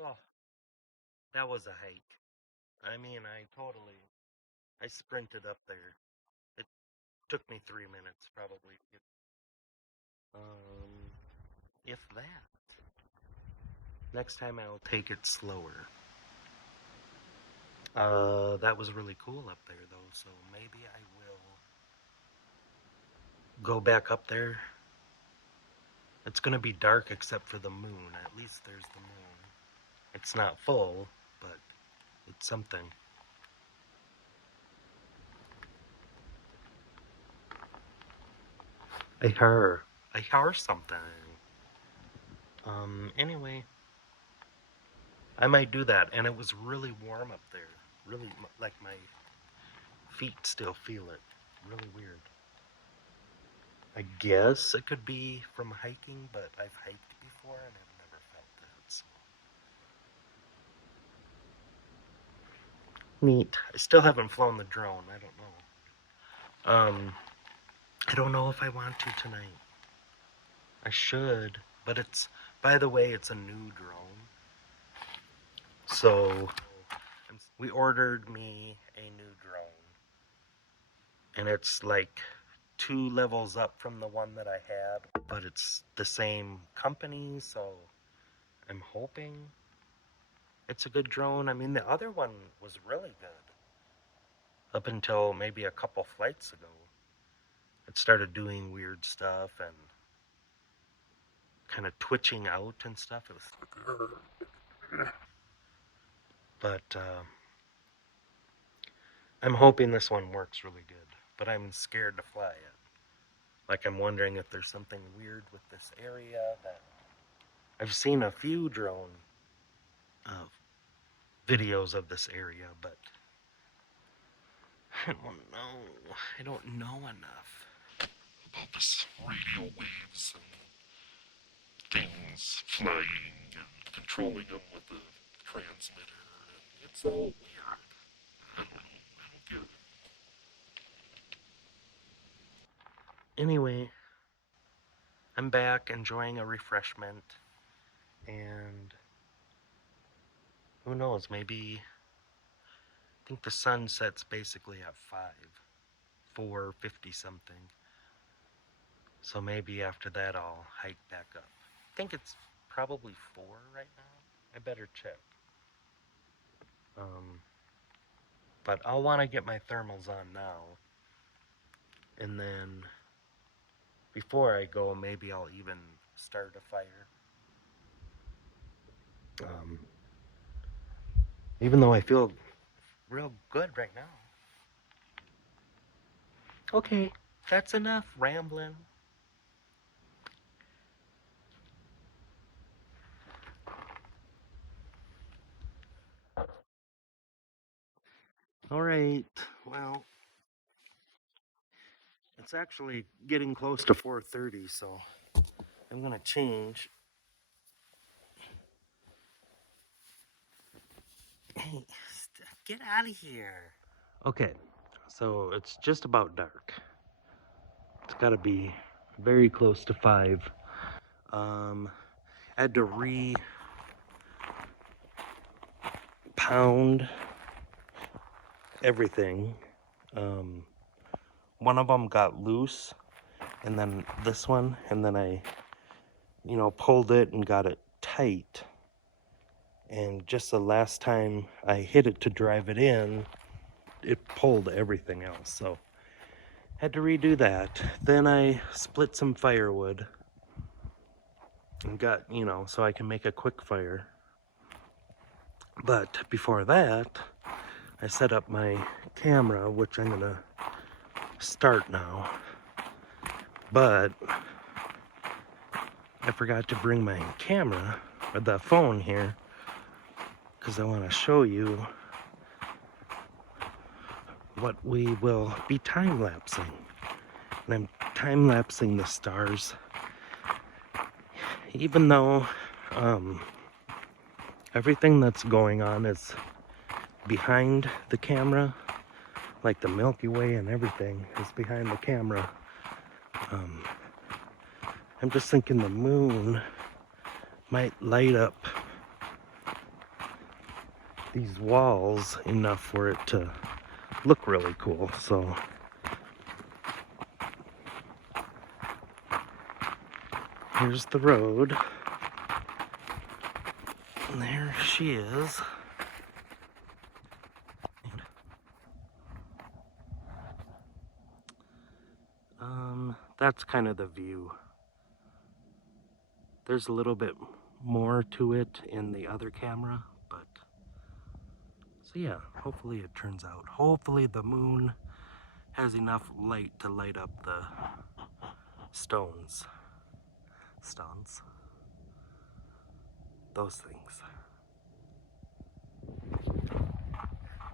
Oh, that was a hike. I mean, I sprinted up there. It took me 3 minutes probably. Um, if that. Next time I'll take it slower. That was really cool up there though, so maybe I will go back up there. It's gonna be dark except for the moon. At least there's the moon. It's not full, but it's something. I heard something. Anyway, I might do that. And it was really warm up there. Really, like my feet still feel it. Really weird. I guess it could be from hiking, but I've hiked before and I've never felt that. So. Neat. I still haven't flown the drone. I don't know. I don't know if I want to tonight. I should, but by the way, it's a new drone. So we ordered me a new drone, and it's like 2 levels up from the one that I had, but it's the same company, so I'm hoping it's a good drone. I mean, the other one was really good up until maybe a couple flights ago. It started doing weird stuff and kind of twitching out and stuff. It was, but I'm hoping this one works really good. But I'm scared to fly it. Like I'm wondering if there's something weird with this area that I've seen a few drone uh, videos of this area, but I don't know. I don't know enough about this radio waves and things flying and controlling them with the transmitter. And it's all weird. I don't know. I don't get it. Anyway, I'm back enjoying a refreshment, and who knows, maybe I think the sun sets basically at 4:50 something. So maybe after that I'll hike back up. I think it's probably 4 right now. I better check. Um, but I'll want to get my thermals on now. And then before I go, maybe I'll even start a fire. Um, even though I feel real good right now. Okay, that's enough rambling. All right, well, it's actually getting close to 4:30, so I'm gonna change. Hey, get out of here. Okay, so it's just about dark. It's got to be very close to 5. I had to pound everything. Um, one of them got loose, and then this one, and then I, pulled it and got it tight. And just the last time I hit it to drive it in, it pulled everything else. So had to redo that. Then I split some firewood and got, so I can make a quick fire. But before that, I set up my camera, which I'm gonna start now. But I forgot to bring my camera, or the phone here, because I want to show you what we will be time-lapsing. And I'm time-lapsing the stars. Even though everything that's going on is behind the camera, like the Milky Way and everything is behind the camera. I'm just thinking the moon might light up these walls enough for it to look really cool. So here's the road. And there she is. That's kind of the view. There's a little bit more to it in the other camera, but so yeah, hopefully it turns out. Hopefully the moon has enough light to light up the stones. Those things.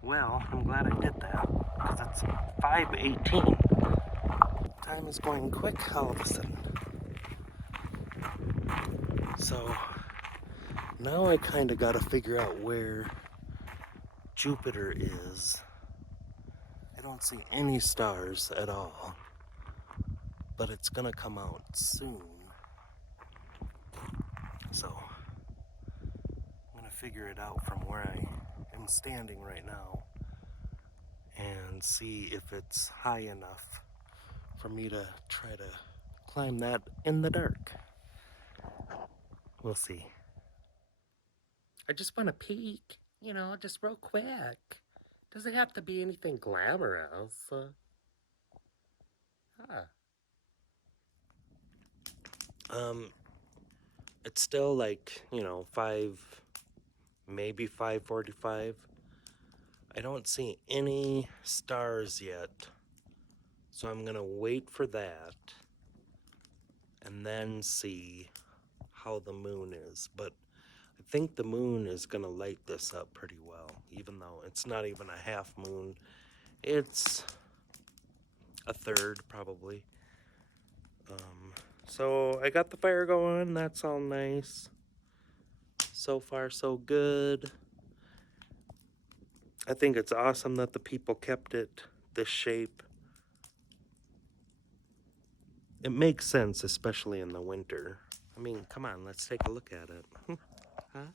Well, I'm glad I did that, because it's 5:18. Time is going quick all of a sudden. So now I kind of got to figure out where Jupiter is. I don't see any stars at all, but it's gonna come out soon. So I'm gonna figure it out from where I am standing right now and see if it's high enough for me to try to climb that in the dark. We'll see. I just want to peek, just real quick. Doesn't have to be anything glamorous. It's still like, 5:45. I don't see any stars yet, so I'm gonna wait for that and then see how the moon is. But I think the moon is gonna light this up pretty well, even though it's not even a half moon. It's a third, probably. So I got the fire going. That's all nice. So far, so good. I think it's awesome that the people kept it this shape. It makes sense, especially in the winter. I mean, come on, let's take a look at it. Huh?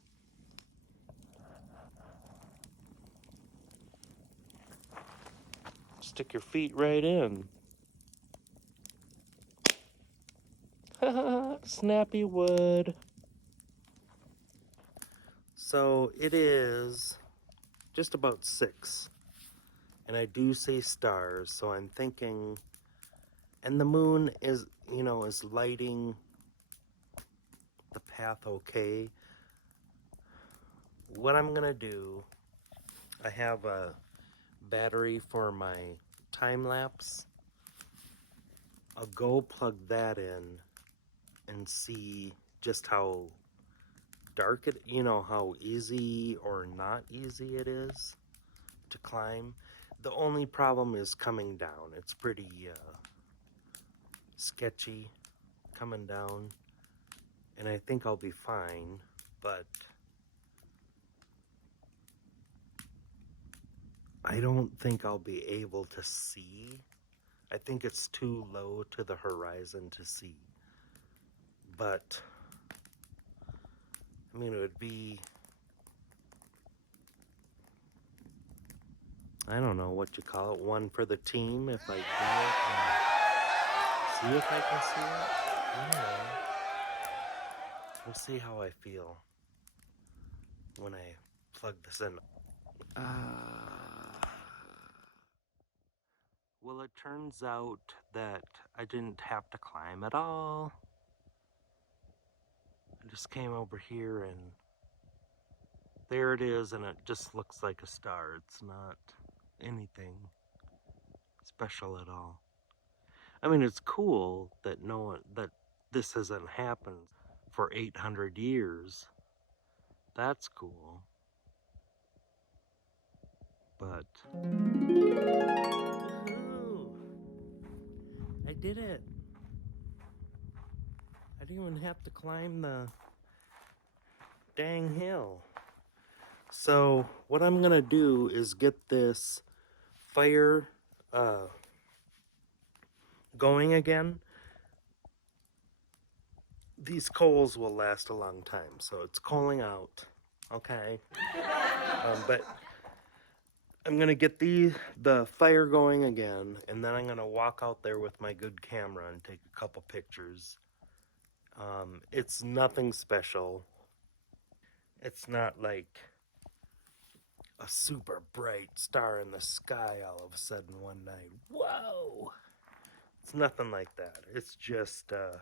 Stick your feet right in. Snappy wood. So it is just about 6. And I do see stars, so I'm thinking, and the moon is, is lighting the path okay. What I'm gonna do, I have a battery for my time lapse. I'll go plug that in and see just how dark it, how easy or not easy it is to climb. The only problem is coming down. It's pretty sketchy coming down, and I think I'll be fine, but I don't think I'll be able to see. I think it's too low to the horizon to see. But I mean, it would be, I don't know what you call it, one for the team if I do it and see if I can see it. I don't know. We'll see how I feel when I plug this in. Well, it turns out that I didn't have to climb at all. I just came over here and there it is, and it just looks like a star. It's not anything special at all. I mean, it's cool that that this hasn't happened for 800 years. That's cool. But woohoo! I did it. I didn't even have to climb the dang hill. So what I'm gonna do is get this fire going again. These coals will last a long time, so it's coaling out. okay? But I'm gonna get the fire going again, and then I'm gonna walk out there with my good camera and take a couple pictures. It's nothing special. It's not like a super bright star in the sky all of a sudden one night. Whoa! It's nothing like that. It's just a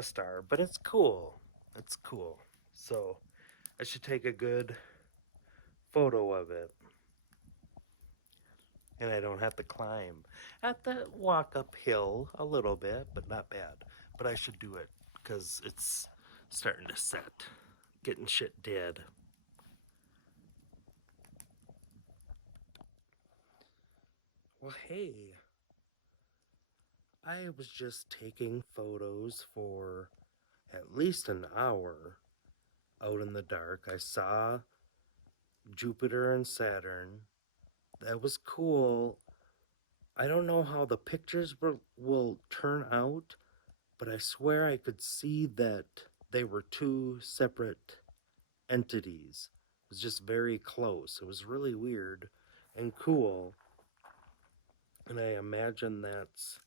star, but it's cool. It's cool. So I should take a good photo of it. And I don't have to climb. I have to walk uphill a little bit, but not bad. But I should do it because it's starting to set. Getting shit dead. Well, hey. I was just taking photos for at least an hour out in the dark. I saw Jupiter and Saturn. That was cool. I don't know how the pictures will turn out, but I swear I could see that they were two separate entities. It was just very close. It was really weird and cool. And I imagine that's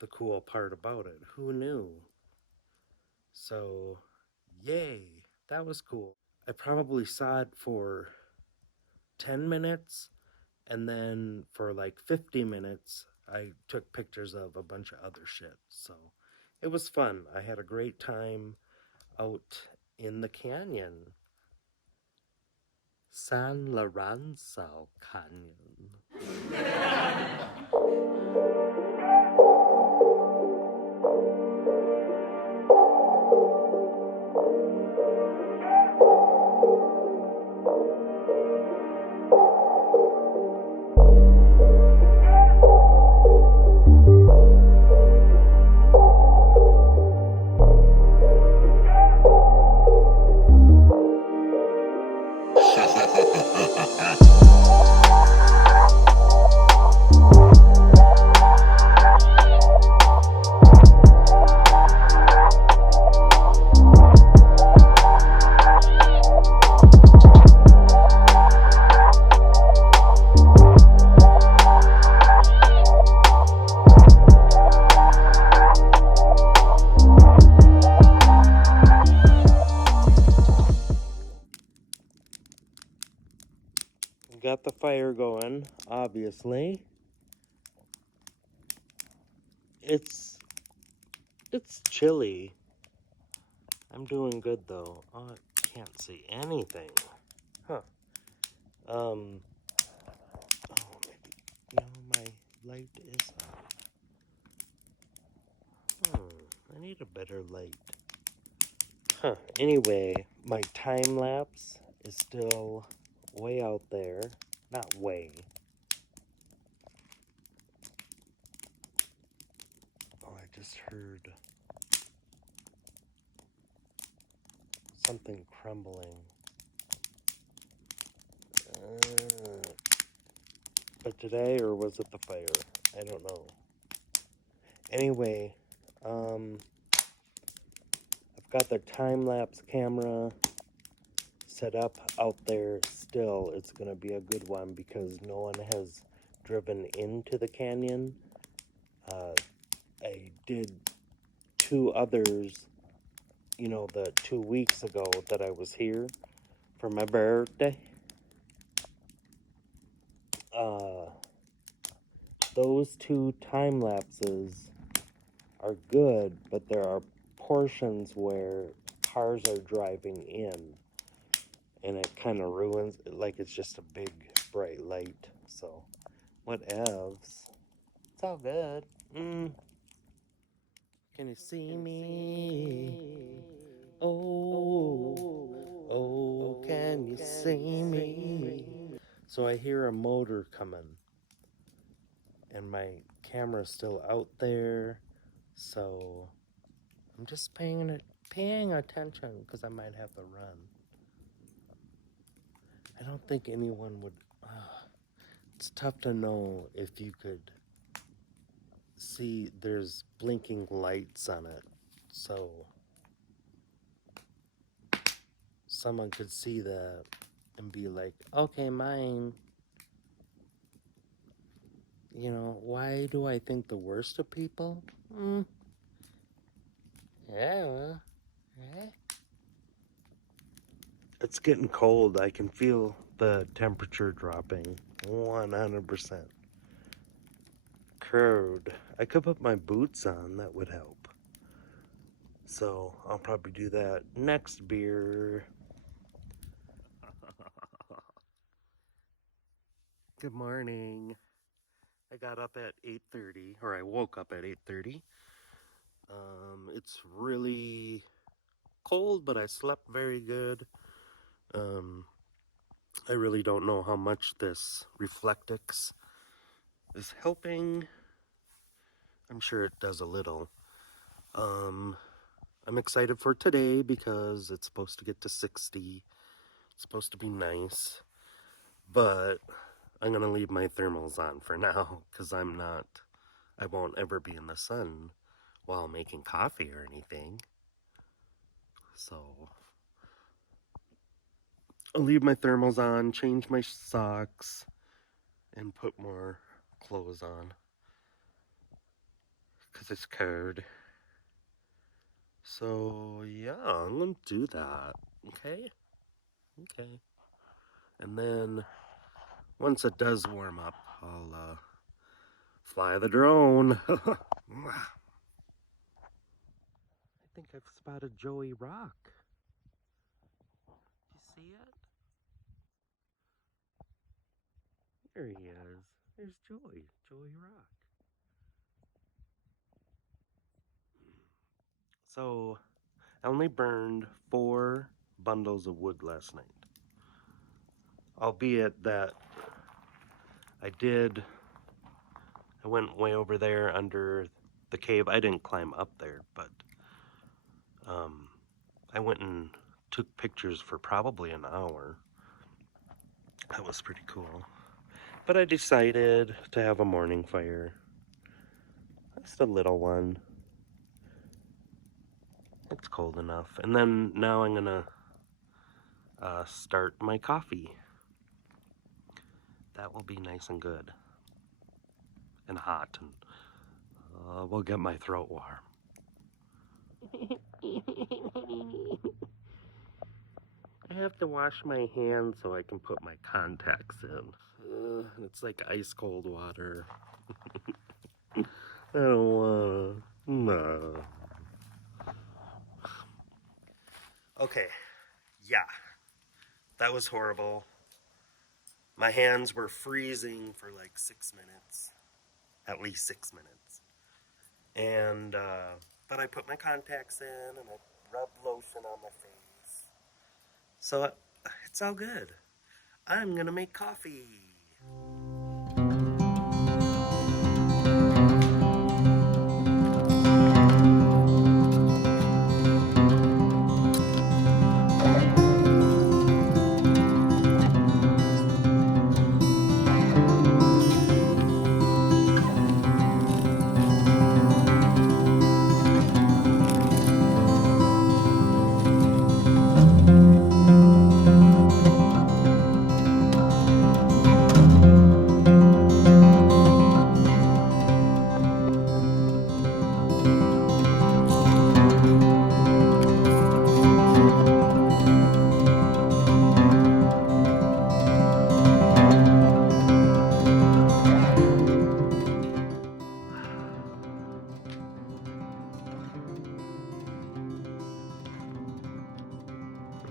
the cool part about it. Who knew? So, yay, that was cool. I probably saw it for 10 minutes, and then for like 50 minutes, I took pictures of a bunch of other shit. So, it was fun. I had a great time out in the canyon. San Lorenzo Canyon. Got the fire going, obviously. It's chilly. I'm doing good though. Oh, I can't see anything. Huh. Oh, maybe. No, my light is on. I need a better light. Huh. Anyway, my time lapse is still way out there. Not way. Oh, I just heard something crumbling. But today, or was it the fire? I don't know. Anyway, I've got the time-lapse camera set up out there still. It's going to be a good one because no one has driven into the canyon. I did 2 others, the 2 weeks ago that I was here for my birthday. Those 2 time lapses are good, but there are portions where cars are driving in, and it kind of ruins it, like it's just a big bright light. So, whatevs. It's all good. Can you see me? Oh, can you see me? So I hear a motor coming, and my camera's still out there, so I'm just paying attention because I might have to run. I don't think anyone would. It's tough to know if you could see there's blinking lights on it. So someone could see that and be like, okay, mine. You know, why do I think the worst of people? Yeah, well, right. It's getting cold. I can feel the temperature dropping 100%. Curd. I could put my boots on, that would help. So I'll probably do that next beer. Good morning. I got up at 8:30, or I woke up at 8:30. It's really cold, but I slept very good. I really don't know how much this Reflectix is helping. I'm sure it does a little. I'm excited for today because it's supposed to get to 60. It's supposed to be nice. But I'm going to leave my thermals on for now because I won't ever be in the sun while making coffee or anything. So I'll leave my thermals on, change my socks, and put more clothes on because it's cold. So yeah, I'm gonna do that. Okay. And then once it does warm up, I'll fly the drone. I think I've spotted Joey Rock. You see it? There he is. There's Joey Rock. So I only burned 4 bundles of wood last night. Albeit that I went way over there under the cave. I didn't climb up there, but I went and took pictures for probably an hour. That was pretty cool. But I decided to have a morning fire. Just a little one. It's cold enough. And then now I'm gonna start my coffee. That will be nice and good. And hot. And we'll get my throat warm. I have to wash my hands so I can put my contacts in. It's like ice cold water. I don't wanna. No. Okay. Yeah. That was horrible. My hands were freezing for like 6 minutes. At least 6 minutes. And, but I put my contacts in and I rubbed lotion on my face. So it's all good. I'm gonna make coffee.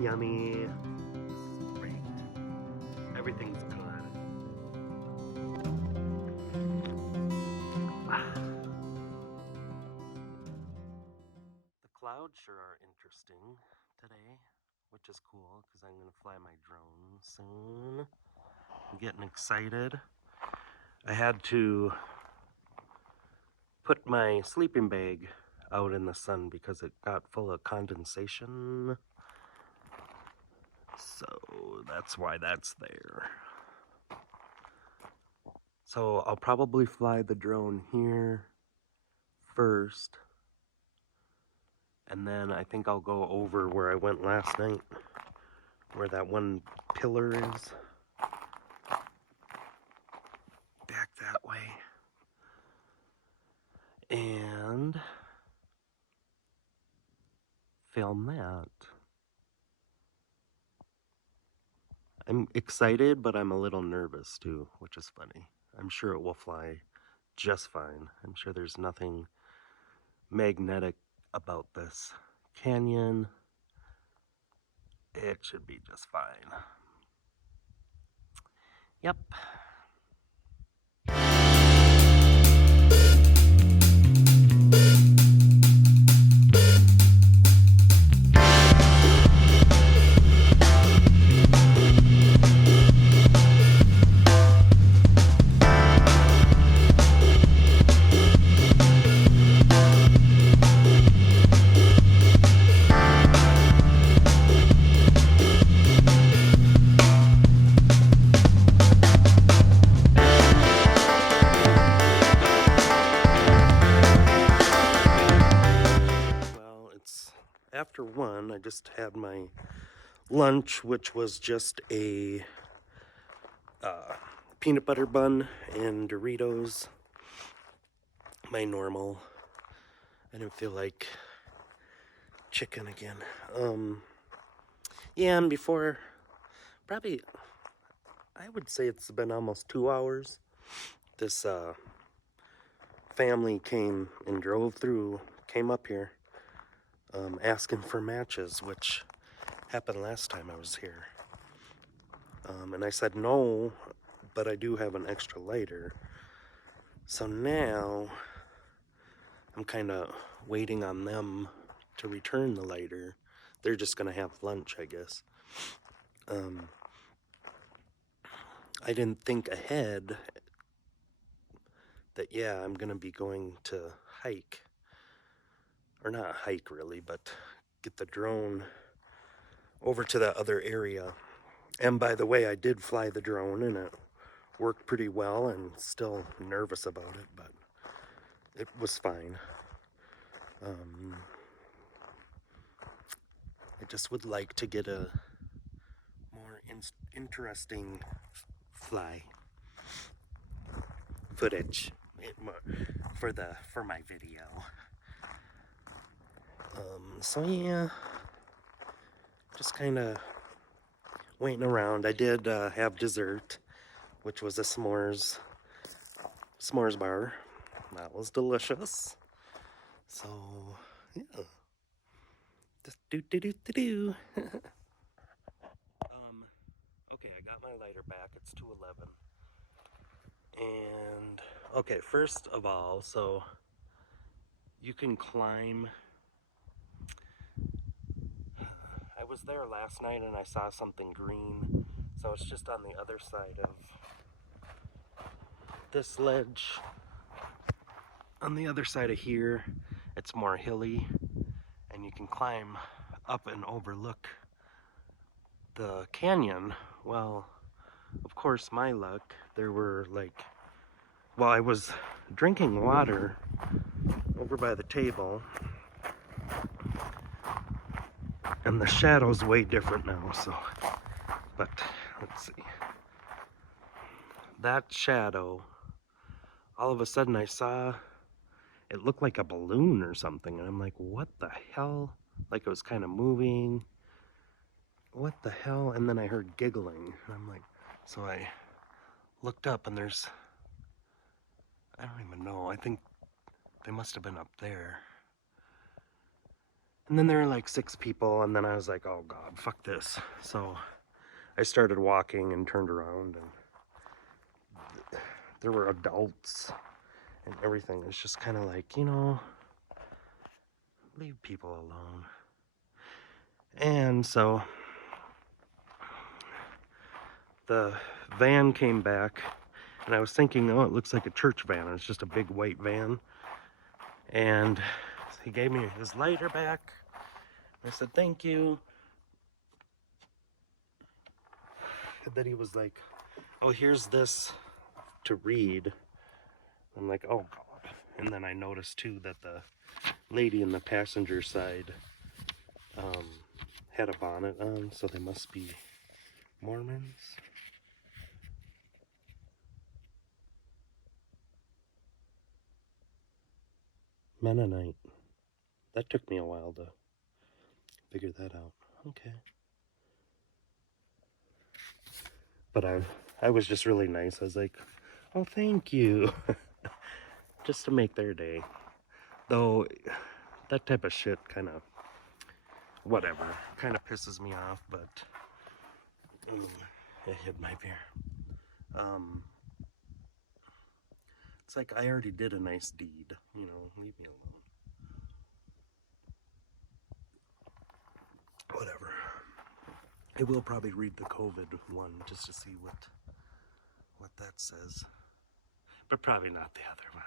Yummy. Great. Everything's good. The clouds sure are interesting today, which is cool because I'm going to fly my drone soon. I'm getting excited. I had to put my sleeping bag out in the sun because it got full of condensation. So that's why that's there. So I'll probably fly the drone here first. And then I think I'll go over where I went last night where that one pillar is. Back that way. And film that. I'm excited, but I'm a little nervous too, which is funny. I'm sure it will fly just fine. I'm sure there's nothing magnetic about this canyon. It should be just fine. Yep. After 1, I just had my lunch, which was just a peanut butter bun and Doritos. My normal. I didn't feel like chicken again. Yeah, and before, probably, I would say it's been almost 2 hours. This family came and drove through, came up here, asking for matches, which happened last time I was here. And I said no, but I do have an extra lighter. So now I'm kind of waiting on them to return the lighter. They're just gonna have lunch, I guess. I didn't think ahead that, yeah, I'm gonna be going to hike. Or not hike really, but get the drone over to that other area. And by the way, I did fly the drone and it worked pretty well, and still nervous about it, but it was fine. I just would like to get a more interesting fly footage for my video. So yeah, just kind of waiting around. I did have dessert, which was a s'mores bar. That was delicious. So yeah, just do. Okay, I got my lighter back. It's 2:11. And okay, first of all, so you can climb. I was there last night and I saw something green, so it's just on the other side of this ledge. On the other side of here, it's more hilly, and you can climb up and overlook the canyon. Well, of course, my luck, there were I was drinking water over by the table, and the shadow's way different now, so, but let's see. That shadow, all of a sudden I saw, it looked like a balloon or something, and I'm like, what the hell? Like it was kind of moving. What the hell? And then I heard giggling, and I'm like, so I looked up, and there's, I don't even know, I think they must have been up there. And then there were like 6 people, and then I was like, oh God, fuck this. So I started walking and turned around, and there were adults and everything. It's just kind of like, leave people alone. And so the van came back, and I was thinking, oh, it looks like a church van. It's just a big white van. And he gave me his lighter back. I said, thank you. And then he was like, oh, here's this to read. I'm like, oh God. And then I noticed too that the lady in the passenger side had a bonnet on, so they must be Mormons. Mennonite. That took me a while to figure that out. Okay. But I was just really nice. I was like, oh, thank you. Just to make their day. Though, that type of shit kind of, whatever, kind of pisses me off, but it hit my beer. It's like I already did a nice deed, you know, leave me alone. Whatever. I will probably read the COVID one just to see what that says, but probably not the other one.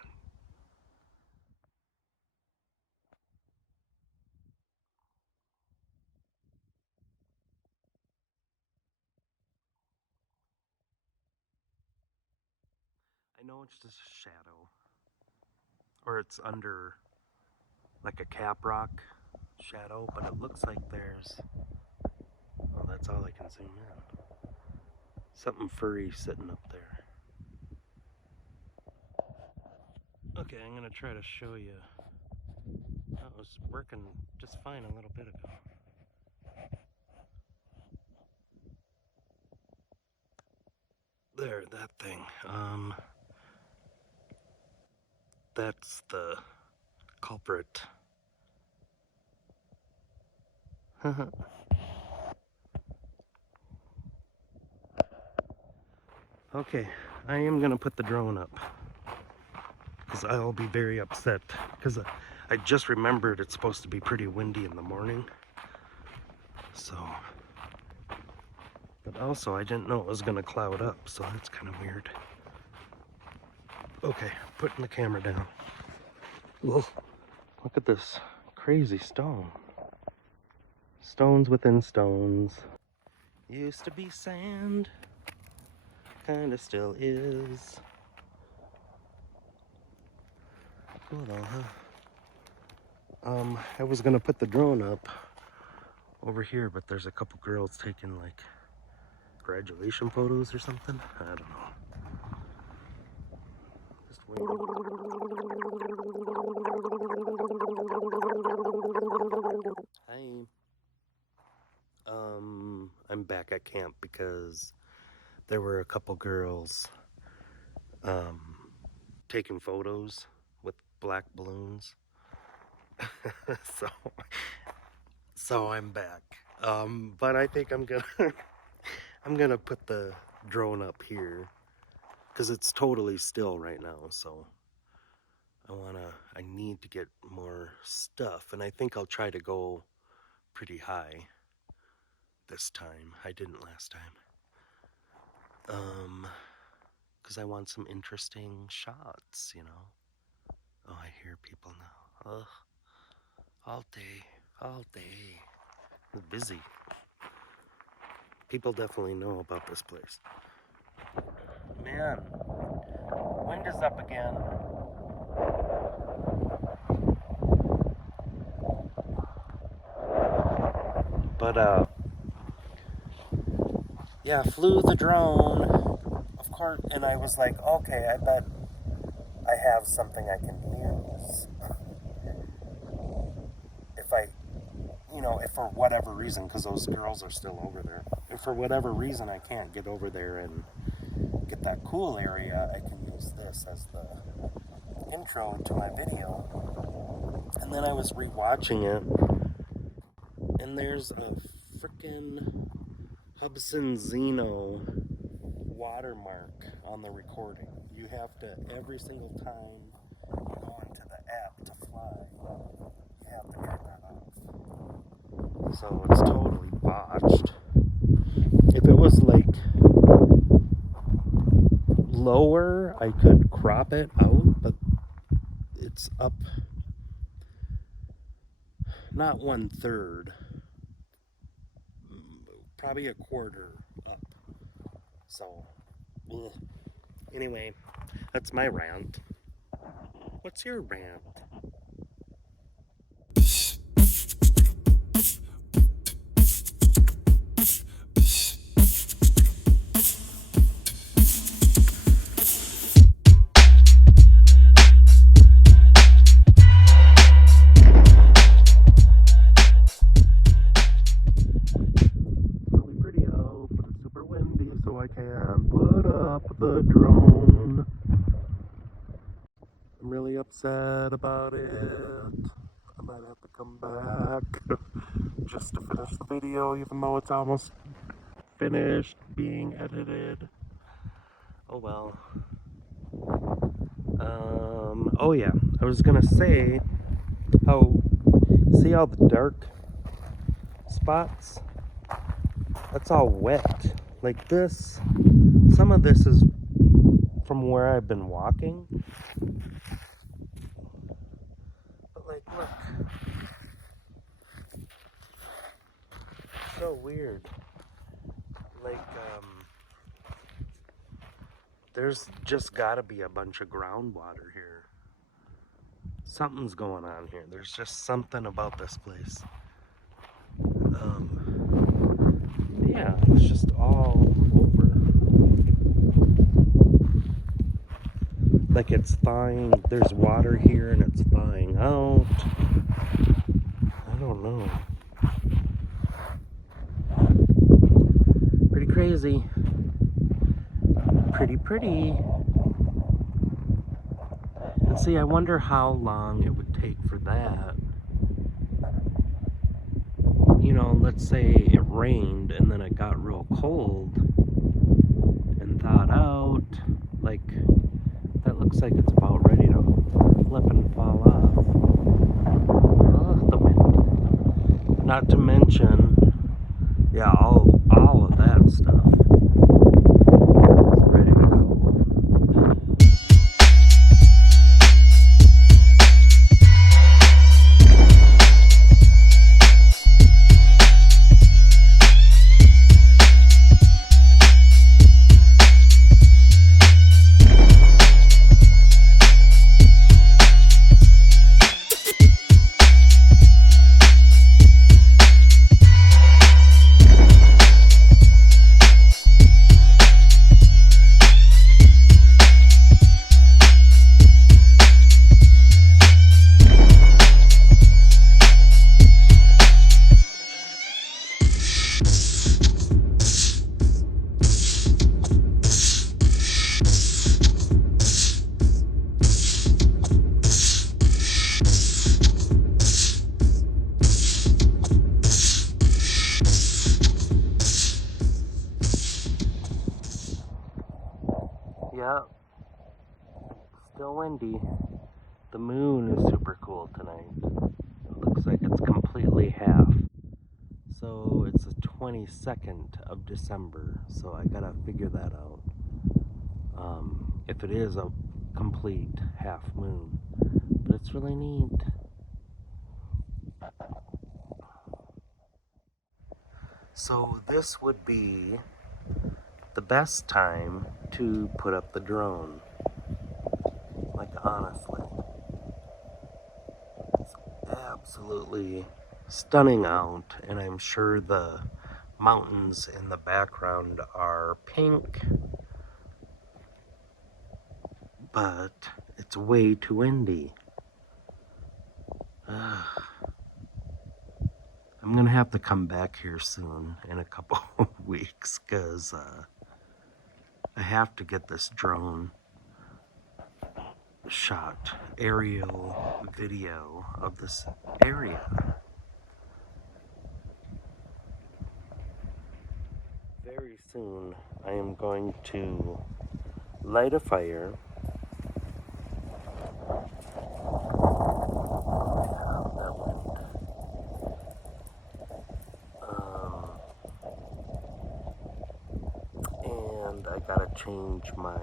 I know it's just a shadow, or it's under like a cap rock shadow, but it looks like there's, oh, that's all I can zoom in. Something furry sitting up there. Okay, I'm gonna try to show you. That was working just fine a little bit ago. There, that thing. That's the culprit. Okay, I am gonna put the drone up because I'll be very upset because I just remembered it's supposed to be pretty windy in the morning. So, but also I didn't know it was gonna cloud up, so that's kind of weird. Okay, putting the camera down. Whoa, look at this crazy stone. Stones within stones. Used to be sand, kinda still is. Cool though, huh? I was gonna put the drone up over here, but there's a couple girls taking like graduation photos or something. I don't know. Just wait. Hi. I'm back at camp because there were a couple girls taking photos with black balloons. so I'm back. But I think I'm gonna put the drone up here because it's totally still right now, so I need to get more stuff, and I think I'll try to go pretty high this time. I didn't last time. Because I want some interesting shots, you know. Oh, I hear people now. Ugh. All day. It's busy. People definitely know about this place. Man, wind is up again. But, yeah, flew the drone, of course, and I was like, okay, I bet I have something I can use. If for whatever reason, because those girls are still over there, if for whatever reason I can't get over there and get that cool area, I can use this as the intro to my video. And then I was rewatching it, and there's a freaking Hubson Zeno watermark on the recording. You have to, every single time you go into the app to fly, you have to turn that off. So it's totally botched. If it was like lower, I could crop it out, but it's up not 1/3, probably a quarter up. So, ugh. Anyway, that's my rant. What's your rant? so I can put up the drone. I'm really upset about it. I might have to come back just to finish the video, even though it's almost finished being edited. Oh well. Oh yeah, I was gonna say how, see all the dark spots? That's all wet. Like this, some of this is from where I've been walking. But like, look. So weird. Like, there's just gotta be a bunch of groundwater here. Something's going on here. There's just something about this place. Yeah, it's just all over. Like it's thawing. There's water here and it's thawing out. I don't know. Pretty crazy. Pretty. And see, I wonder how long it would take for that. You know, let's say it rained and then it got real cold and thawed out. Like, that looks like it's about ready to flip and fall off. Oh, the wind. Not to mention, yeah, all of that stuff is ready to go. Yeah, still windy. The moon is super cool tonight. It looks like it's completely half. So it's the 22nd of December, so I gotta figure that out. If it is a complete half moon. But it's really neat. So this would be the best time to put up the drone. Like, honestly. It's absolutely stunning out, and I'm sure the mountains in the background are pink, but it's way too windy. I'm gonna have to come back here soon in a couple of weeks, because I have to get this drone shot, aerial video of this area. Very soon I am going to light a fire. And I gotta change my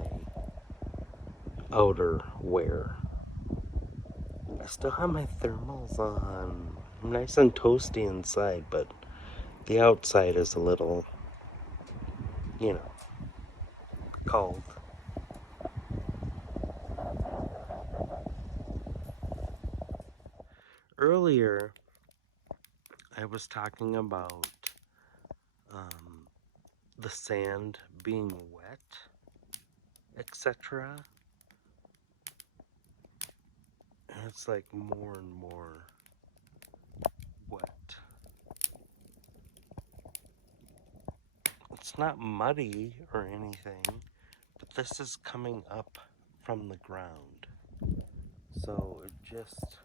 outer wear. I still have my thermals on. I'm nice and toasty inside, but the outside is a little, you know, cold. Earlier, I was talking about the sand being wet, etc. And it's like more and more wet. it's not muddy or anything, but this is coming up from the ground. So it just,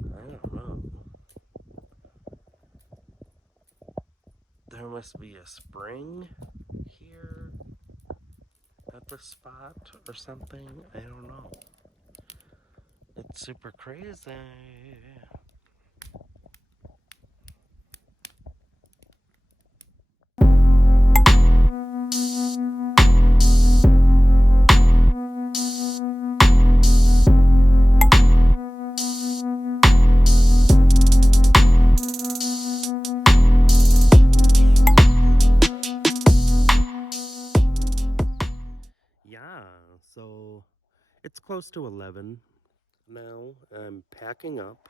I don't know. There must be a spring here at the spot or something. I don't know. It's super crazy. Yeah, so it's close to 11 now. I'm packing up.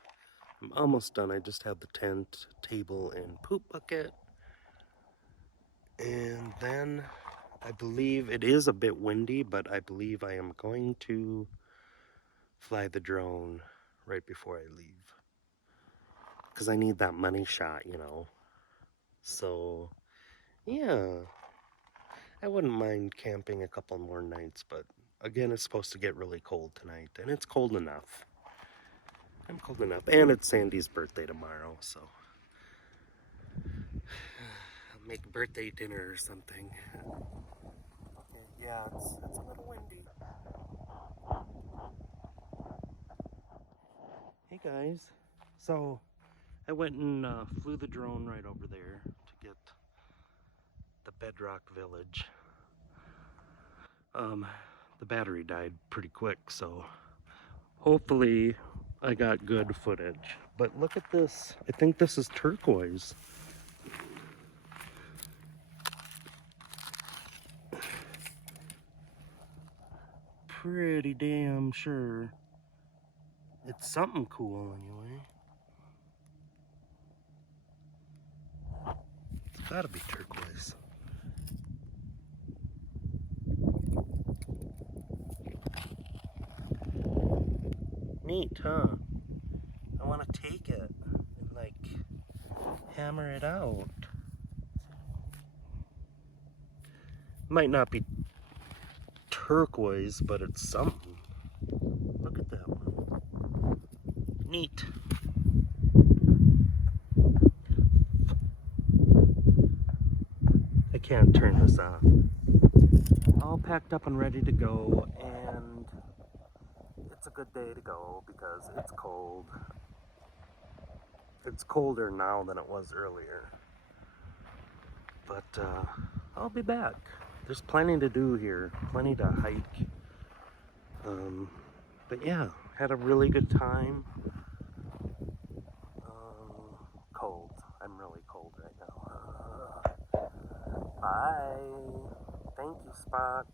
I'm almost done. I just have the tent, table, and poop bucket. And then I believe it is a bit windy, but I believe I am going to fly the drone right before I leave. Because I need that money shot, you know. So, yeah. I wouldn't mind camping a couple more nights, but again, it's supposed to get really cold tonight, and it's cold enough. I'm cold enough, and it's Sandy's birthday tomorrow, so I'll make a birthday dinner or something. Okay, yeah, it's a little windy. Hey guys, so I went and flew the drone right over there to get the Bedrock Village. The battery died pretty quick, so hopefully I got good footage. But look at this. I think this is turquoise. Pretty damn sure it's something cool anyway. It's gotta be turquoise. Neat, huh? I want to take it and like hammer it out. Might not be turquoise, but it's something. Look at that one. Neat. I can't turn this off. All packed up and ready to go, and it's a good day to go because it's cold. It's colder now than it was earlier. But I'll be back. There's plenty to do here, plenty to hike. But yeah, had a really good time. Cold. I'm really cold right now. Bye. Thank you, Spot.